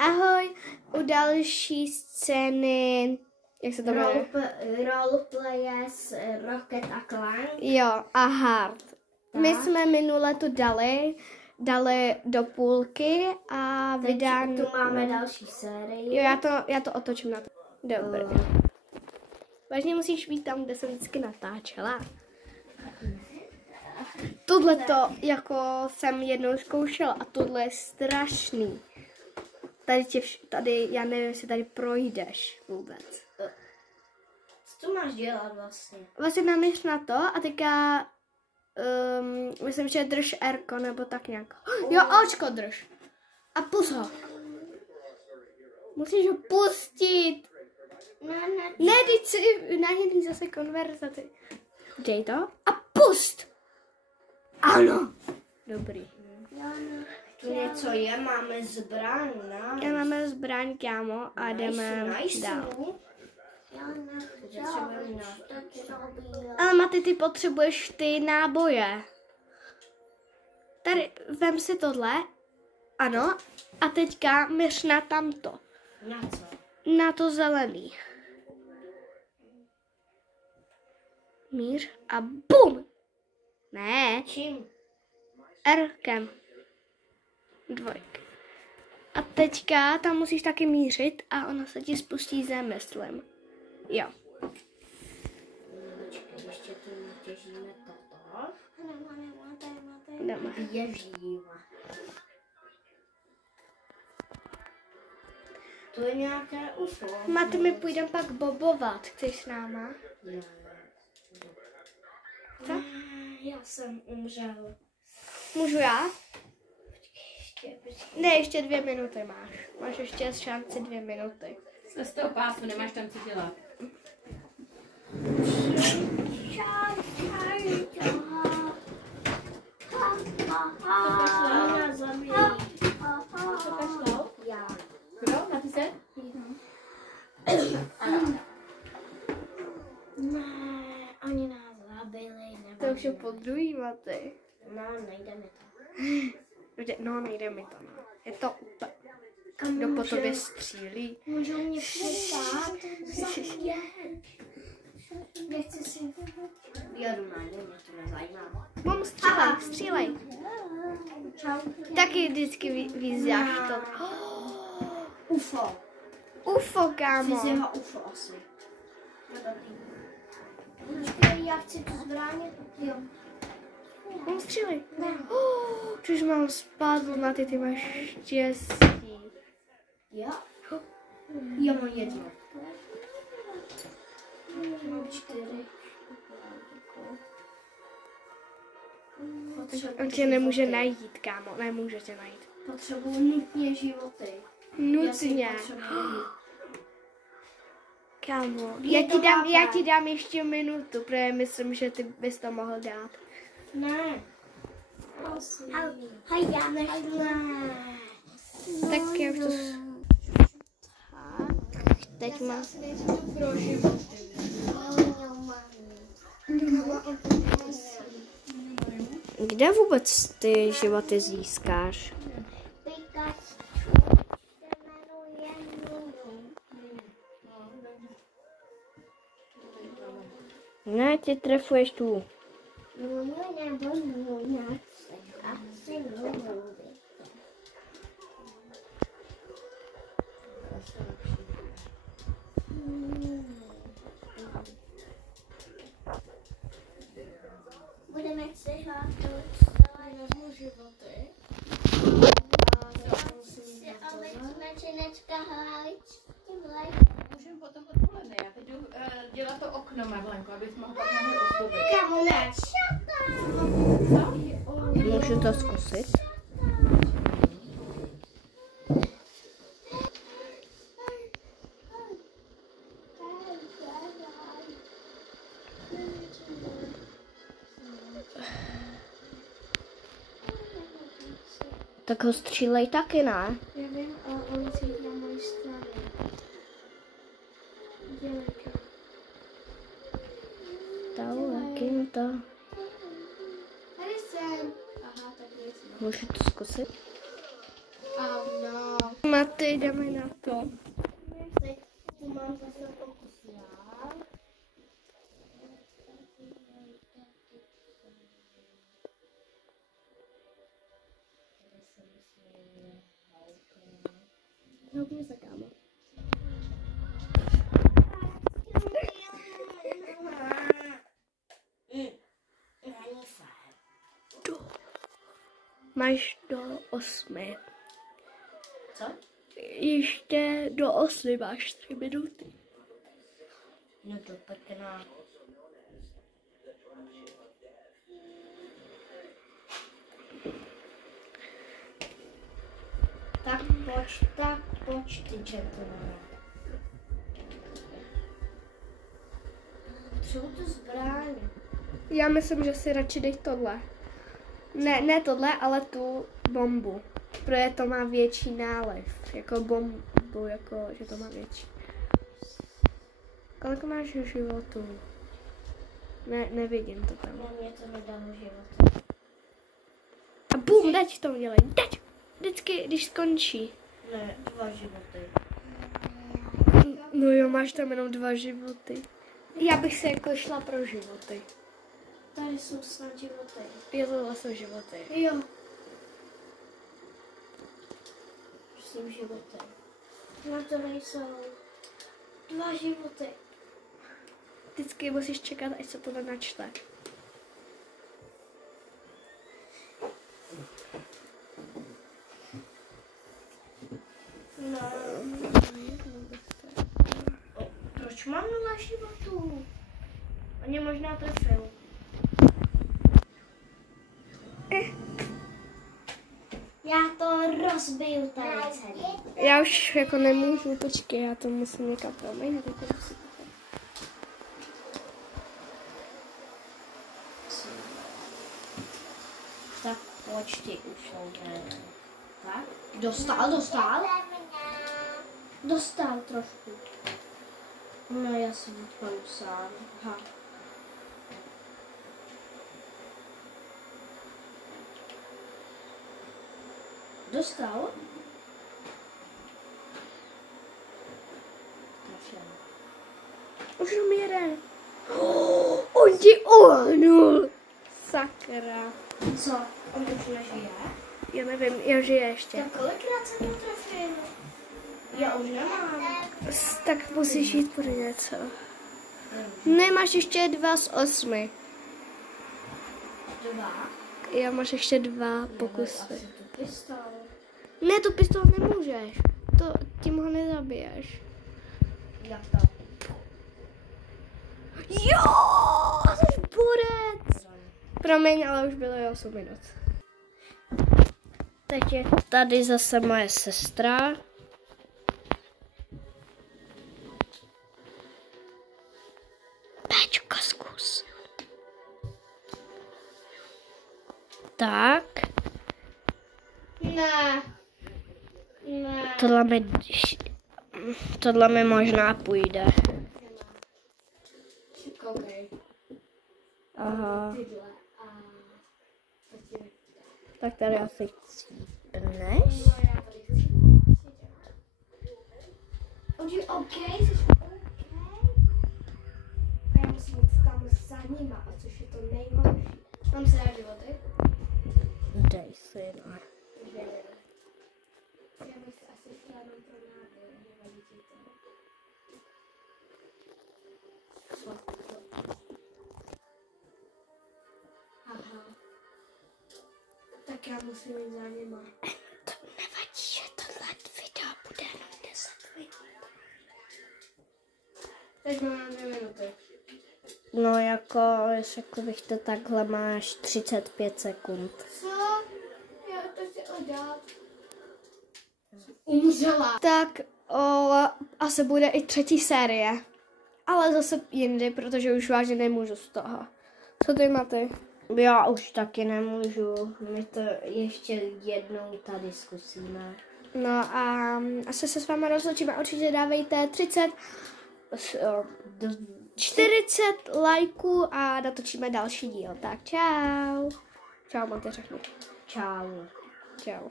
Ahoj, u další scény, jak se to jmenuje? Roleplaye s Rocket a Clank. Jo, a Hard. Tak. My jsme minule to dali do půlky a vydání. Tu máme další sérii. Jo, já to otočím na to. Dobrý. Vážně musíš být tam, kde jsem vždycky natáčela. Tohle to jako jsem jednou zkoušela a tohle je strašný. Tady, já nevím, jestli tady projdeš vůbec. Co tu máš dělat vlastně? Vlastně naměř na to a teďka, myslím, že drž R-ko nebo tak nějak. Jo, Očko drž. A pust ho. Musíš ho pustit. Ne, teď si nahyný zase konverzaci. Dej to a pust. Ano. Dobrý. Tu něco je, máme zbraň, ne? Já máme zbraň, kámo, a jdeme dál. Ale Maty, ty potřebuješ ty náboje. Tady, vem si tohle. Ano. A teďka měř na tamto. Na co? Na to zelený. Míř a bum. Ne. Čím? R-kem. Dvojky. A teďka tam musíš taky mířit a ono se ti spustí zem, myslím. Jo. Počkej, ještě tu natěžíme toto. Jdeme. Je živa. To je nějaké UFO. Maty, my půjdeme pak bobovat. Chceš s náma? Ne. Co? Já jsem umřel. Můžu já? Počkej. Ne, ještě 2 minuty máš. Máš ještě šanci 2 minuty. Jsi z toho pásu, nemáš tam co dělat. Já. Kdo? Na ty se? Ne, oni nás zabili. To už je po druhý, Maty. No, nejde mi to. No, nejde mi to. No. Je to úplně... Kdo po tobě střílí? Můžou mě přesát. Nechci si... Jedu na ně, mě to nezajímá. Bum, střílej. Čau. Taky vždycky vyzjáš to. UFO. UFO, kámo. Chci z jeho UFO asi. Počkej, já chci tu zbraně. Jo. Bum, střílej. Ne. Čuž mám spadl na ty máš štěstí. Jo? Já mám jedno. Mám 4. On tě nemůže najít, kámo. Nemůže tě najít. Potřebuji nutně životy. Nutně. Kámo, já ti dám ještě minutu, protože myslím, že ty bys to mohl dát. Ne. Hej, já nechci. Tak já už to... Tak, teď má... Kde vůbec ty životy získáš? Ne, ty trefuješ tu. Budeme střihovat vezmu životy. Ale začínečka hlavit s tímhle. Můžeme potom odpoledne, já teď jdu dělat to okno, Marlenko, abys mohl pak mohli oslovit. Kamu ne? Můžu to zkusit? Tak ho střílej taky, ne? Já vím, ale on si na mojí straně. Dělej to. Taky to. Tady jsem. Aha, tak nic. Můžu to zkusit? Oh no. Maty, jdeme na to. Teď tu mám zase pokus já. Hodně se, kámo. Máš do 8. Co? Ještě do 8 máš 3 minuty. No to pěkná. Tak pojď ty gentleman. Třeba tu zbraň. Já myslím, že si radši dej tohle. Ne tohle, ale tu bombu. Protože to má větší nálev. Jako bombu, jako, že to má větší. Kolik máš životů? Nevidím to tam. No mě to nedalo život. A bum, teď to udělej. Teď! Vždycky, když skončí. Ne, 2 životy. No jo, máš tam jenom 2 životy. Já bych se jako šla pro životy. Tady jsou snad životy. Jo, tohle jsou životy. Jo. Prosím životy. No to nejsou. 2 životy. Vždycky musíš čekat, až se to načte. No. Proč mám 0 životů? Oni možná trefil. Já to rozbiju tady celý. Já už jako nemůžu, počkej, já to musím někam proměnit. Tak počty už jsou. Tak, dostal? Dostal trošku. No já si vypadnu sám. Aha. Dostal? Už jenom jeden. On ti ohnul. Sakra. Co? On už nežije? Já nevím, já žije ještě. Tak kolikrát jsem to trefil? Já už nemám. Tak musíš jít pro něco. Nemáš ještě 2 z 8. 2? Já máš ještě 2 pokusy. Asi tu pistol. Ne, tu pistol nemůžeš. Tím ho nezabiješ. Jak to? Jo, jsi borec. Promiň, ale už bylo 8 minut. Teď je tady zase moje sestra. Péčka, zkus. Tak. Ne. Tohle mi možná půjde. Koukej. Aha. Tyhle. Tak tady asi cípneš. No, já tady chci. Jsi OK? A já musím jít tam za nima, a což je to nejhorší. Mám se dát životy? Dej si, no. Já bych asi stranu pro náboj, nevadí ti to. Aha. Tak já musím jít za nima. To nevadí, že tohle video bude jenom 10 minut. Teď mám 2 minuty. No jako, řekl bych to takhle, máš 35 sekund. Co? Já to chci udělat. Umřela. Tak asi bude i 3. série. Ale zase jindy, protože už vážně nemůžu z toho. Co ty, Maty? Já už taky nemůžu. My to ještě jednou tady zkusíme. No a asi se s váma rozloučíme. Určitě dávejte 40 lajků a natočíme další díl. Tak čau. Čau, Maty, řekni. Čau. Čau.